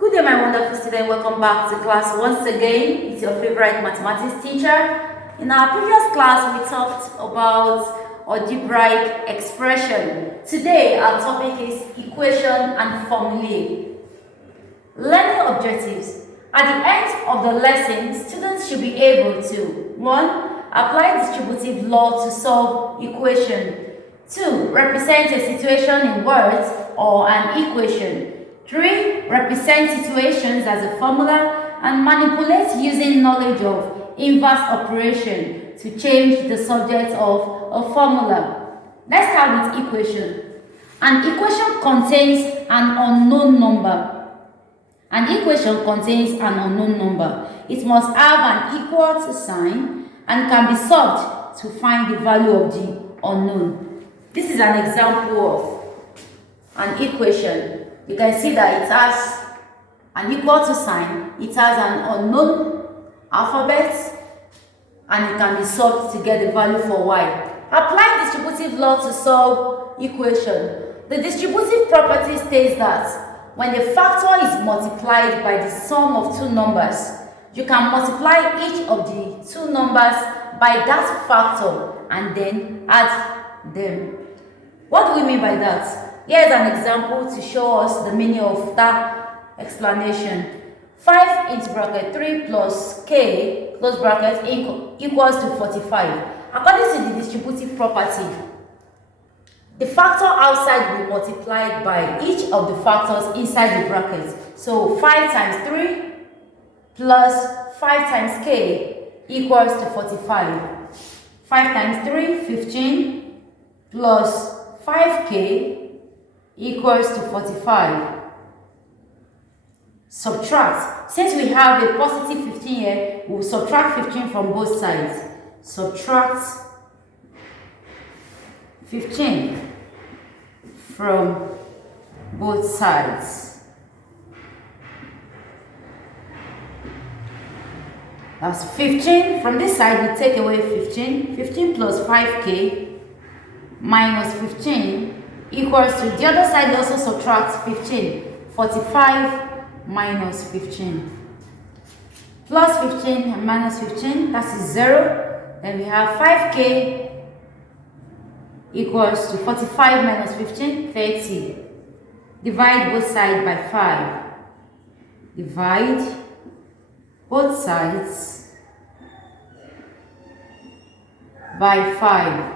Good day, my wonderful student. Welcome back to class once again. It's your favorite mathematics teacher. In our previous class, we talked about algebraic expression. Today, our topic is equation and formulae. Learning objectives. At the end of the lesson, students should be able to 1. Apply distributive law to solve equation. 2. Represent a situation in words or an equation. 3. Represent situations as a formula and manipulate using knowledge of inverse operation to change the subject of a formula. Let's start with equation. An equation contains an unknown number. An equation contains an unknown number. It must have an equal to sign and can be solved to find the value of the unknown. This is an example of an equation. You can see that it has an equal to sign, it has an unknown alphabet, and it can be solved to get the value for y. Apply distributive law to solve equation. The distributive property states that when the factor is multiplied by the sum of two numbers, you can multiply each of the two numbers by that factor and then add them. What do we mean by that? Here's an example to show us the meaning of that explanation. 5 into bracket 3 plus k close bracket equals to 45. According to the distributive property, the factor outside will be multiplied by each of the factors inside the bracket. So 5 times 3 plus 5 times k equals to 45. 5 times 3, 15 plus 5k equals to 45. Subtract. Since we have a positive 15 here, we will subtract 15 from both sides. Subtract 15 from both sides. That's 15. From this side, we take away 15. 15 plus 5k minus 15 equals to the other side. Also subtract 15. 45 minus 15. Plus 15 and minus 15, that is 0. Then we have 5k equals to 45 minus 15, 30. Divide both sides by 5. Divide both sides by 5.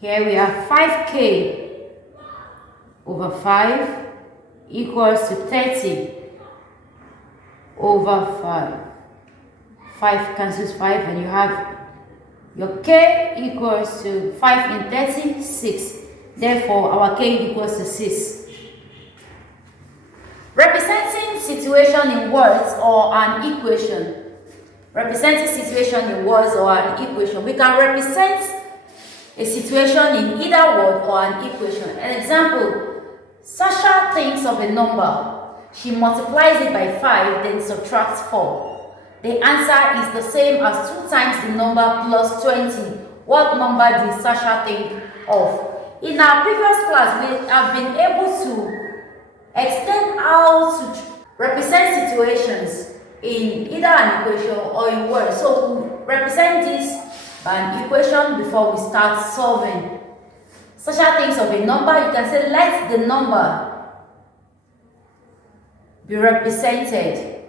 Here we have 5k over 5 equals to 30 over 5. 5 cancels 5 and you have your k equals to 5 in 30, 6. Therefore, our k equals to 6. Representing situation in words or an equation. Representing situation in words or an equation. We can represent a situation in either word or an equation. An example, Sasha thinks of a number. She multiplies it by 5, then subtracts 4. The answer is the same as 2 times the number plus 20. What number did Sasha think of? In our previous class, we have been able to explain how to represent situations in either an equation or in words. So we'll represent this by an equation before we start solving. Sasha thinks of a number. You can say, let the number be represented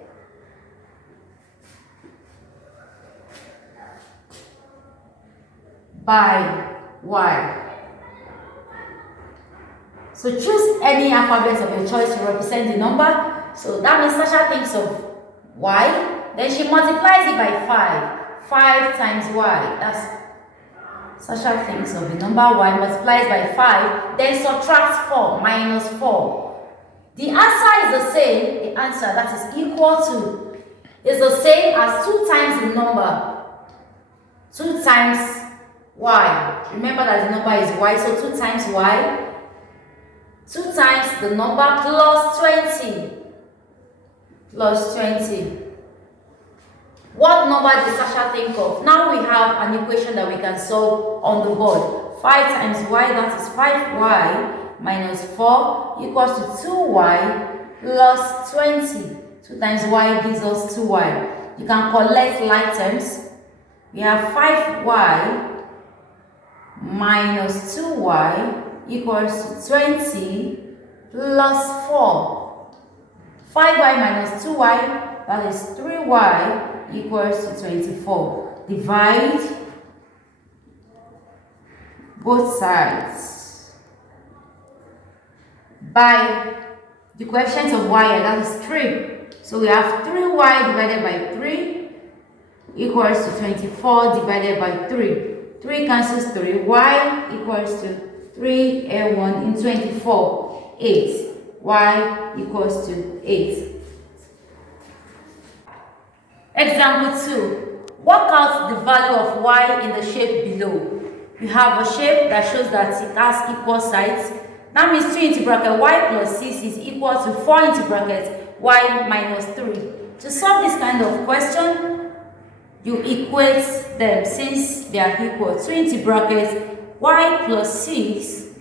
by y. So choose any alphabet of your choice to represent the number. So that means Sasha thinks of y, then she multiplies it by 5. 5 times y. That's Sasha thinks of the number y, multiplies by 5, then subtracts 4, minus 4. The answer is the same. The answer that is equal to is the same as 2 times the number. 2 times y. Remember that the number is y, so 2 times y. 2 times the number plus 20. Plus 20. What number did Sasha think of? Now we have an equation that we can solve on the board. 5 times y, that is 5y minus 4 equals to 2y plus 20. 2 times y gives us 2y. You can collect like terms. We have 5y minus 2y equals to 20 plus 4. 5y minus 2y, that is 3y equals to 24. Divide both sides by the coefficient of y, that is 3. So we have 3y divided by 3 equals to 24 divided by 3. 3 cancels 3. Y equals to 3a1 in 24. 8. Y equals to 8. Example 2. Work out the value of y in the shape below. You have a shape that shows that it has equal sides. That means 2 into bracket y plus 6 is equal to 4 into bracket y minus 3. To solve this kind of question, you equate them since they are equal. 2 into bracket y plus 6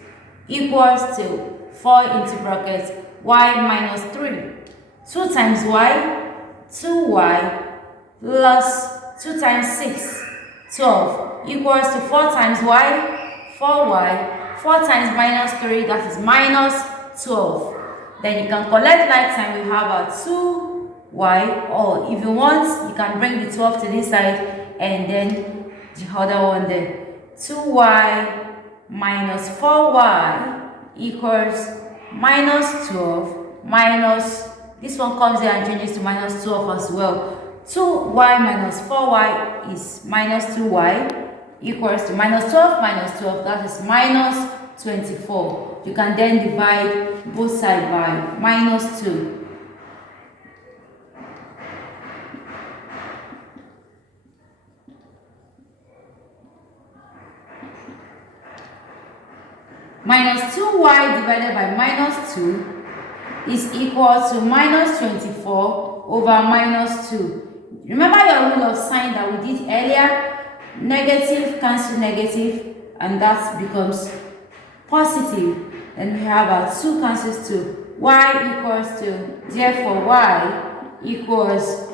equals to 4 into bracket y minus 3. 2 times y, 2y plus 2 times 6, 12 equals to 4 times y, 4y, 4 times minus 3, that is minus 12. Then you can collect like time, we have our 2y, or if you want, you can bring the 12 to this side and then the other one there. 2y minus 4y equals minus 12 minus, this one comes here and changes to minus 12 as well. 2y minus 4y is minus 2y equals to minus 12 minus 12, that is minus 24. You can then divide both sides by minus 2. Minus 2y divided by minus 2 is equal to minus 24 over minus 2. Remember your rule of sign that we did earlier? Negative cancel negative, and that becomes positive. Then we have our 2 cancels 2. Y equals to, therefore y equals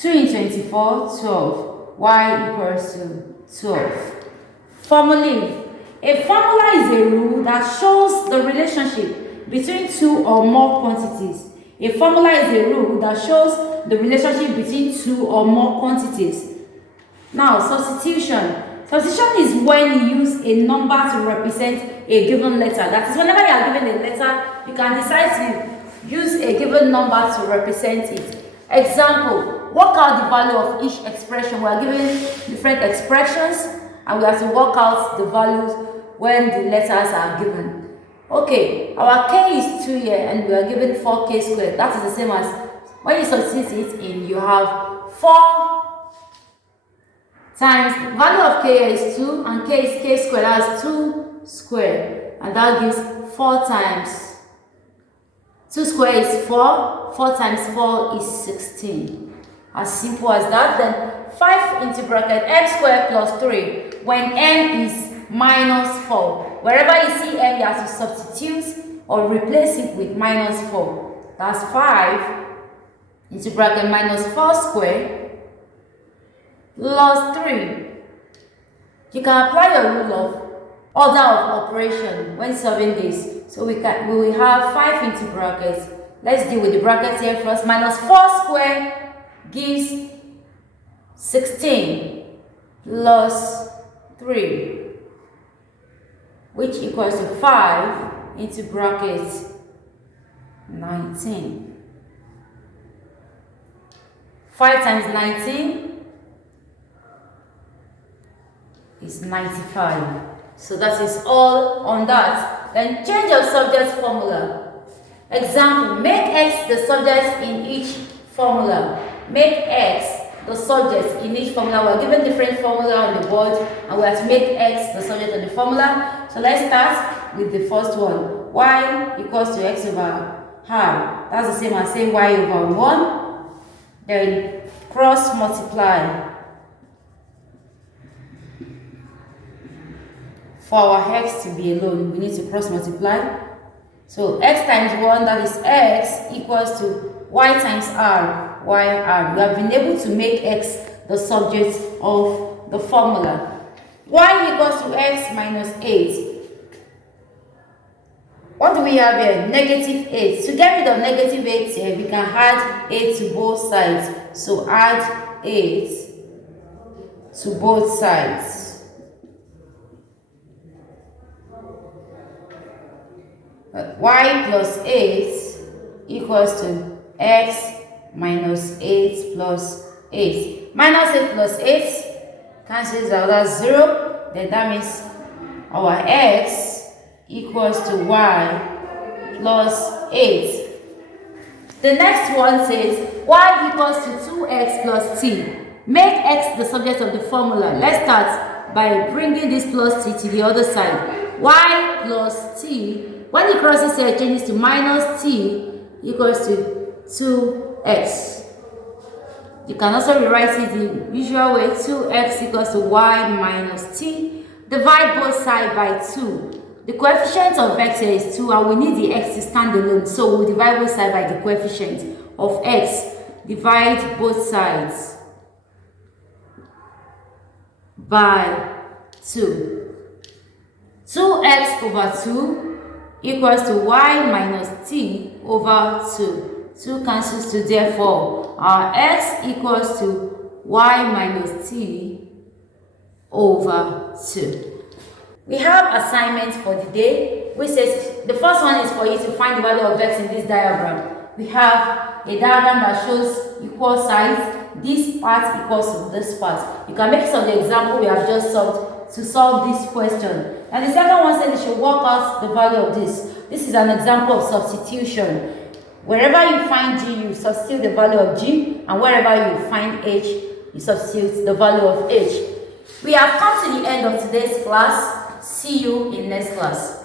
2 in 24, 12. Y equals to 12. Formulae. A formula is a rule that shows the relationship between 2 or more quantities. A formula is a rule that shows the relationship between 2 or more quantities. Now, substitution. Substitution is when you use a number to represent a given letter. That is, whenever you are given a letter, you can decide to use a given number to represent it. Example, work out the value of each expression. We are given different expressions and we have to work out the values when the letters are given. Okay, our k is 2 here and we are given 4k squared. That is the same as when you substitute it in, you have 4 times the value of k is 2 and k is k squared, that's 2 squared, and that gives 4 times 2 squared is 4, 4 times 4 is 16. As simple as that. Then 5 into bracket m squared plus 3 when m is minus 4. Wherever you see m, you have to substitute or replace it with minus 4. That's 5 into bracket minus 4 squared plus 3. You can apply your rule of order of operation when solving this. So we will have 5 into brackets. Let's deal with the brackets here first. Minus 4 squared gives 16 plus 3, which equals to 5 into brackets 19. 5 times 19 is 95. So that is all on that. Then change of subject formula. Example, make x the subject in each formula. Make x the subject in each formula. We are given different formula on the board and we have to make x the subject of the formula. So let's start with the first one. Y equals to x over r. That's the same as saying y over 1. Then cross multiply. For our x to be alone, we need to cross multiply. So x times 1, that is x, equals to y times r, yr. We have been able to make x the subject of the formula. Y equals to x minus 8. What do we have here? Negative 8. To get rid of negative 8 here, we can add 8 to both sides. So add 8 to both sides. Y plus 8 equals to x minus 8 plus 8. Minus 8 plus 8 cancels out, that's 0. Then that means our x equals to y plus 8. The next one says y equals to 2x plus t. Make x the subject of the formula. Let's start by bringing this plus t to the other side. Y plus t, when it crosses here, it changes to minus t equals to 2x. You can also rewrite it the usual way, 2x equals to y minus t. Divide both sides by 2. The coefficient of x here is 2 and we need the x to stand alone. So we'll divide both sides by the coefficient of x. Divide both sides by 2. 2x over 2 equals to y minus t over 2. 2 cancels to, therefore our x equals to y minus t over 2. We have assignments for the day, which says the first one is for you to find the value of x in this diagram. We have a diagram that shows equal sides. This part equals to this part. You can make use of the example we have just solved to solve this question. And the second one says you should work out the value of this. This is an example of substitution. Wherever you find g, you substitute the value of g, and wherever you find h, you substitute the value of h. We have come to the end of today's class. See you in next class.